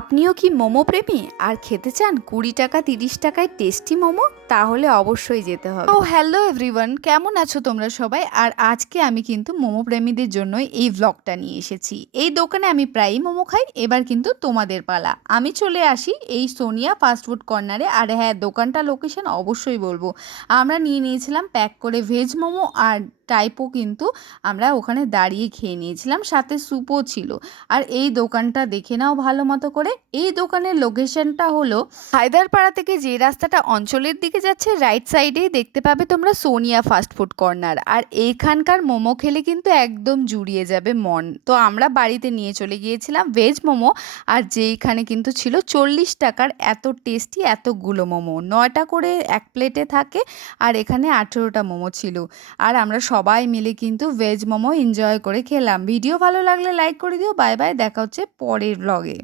আপনিও কি মোমো প্রেমী আর খেতে চান 20 টাকা 30 টাকায় টেস্টি মোমো? তাহলে অবশ্যই যেতে হবে। তো হ্যালো এভরিওয়ান, কেমন আছো তোমরা সবাই? আর আজকে আমি কিন্তু মোমো প্রেমীদের জন্যই এই ভ্লগটা নিয়ে এসেছি। এই দোকানে আমি প্রায়ই মোমো খাই, এবার কিন্তু তোমাদের পালা। আমি চলে আসি এই সোনিয়া ফাস্টফুড কর্নারে। আর হ্যাঁ, দোকানটা লোকেশন অবশ্যই বলবো। আমরা নিয়ে নিয়েছিলাম প্যাক করে ভেজ মোমো, আর টাইপও কিন্তু আমরা ওখানে দাঁড়িয়ে খেয়ে নিয়েছিলাম, সাথে স্যুপও ছিল। আর এই দোকানটা দেখে নাও ভালো মতো করে। এই দোকানের লোকেশনটা হলো হায়দারপাড়া থেকে যে রাস্তাটা অঞ্চলের দিকে যাচ্ছে, রাইট সাইডেই দেখতে পাবে তোমরা সোনিয়া ফাস্টফুড কর্নার। আর এইখানকার মোমো খেলে কিন্তু একদম জুড়িয়ে যাবে মন। তো আমরা বাড়িতে নিয়ে চলে গিয়েছিলাম ভেজ মোমো, আর যেইখানে কিন্তু ছিল 40 টাকার এত টেস্টি এতগুলো মোমো। 9টা করে এক প্লেটে থাকে, আর এখানে 18টা মোমো ছিল। আর আমরা সবাই মিলে কিন্তু ভেজ মোমো এনজয় করে খেলাম। ভিডিও ভালো লাগলে লাইক করে দিও। বাই বাই, দেখা হচ্ছে পরের ব্লগে।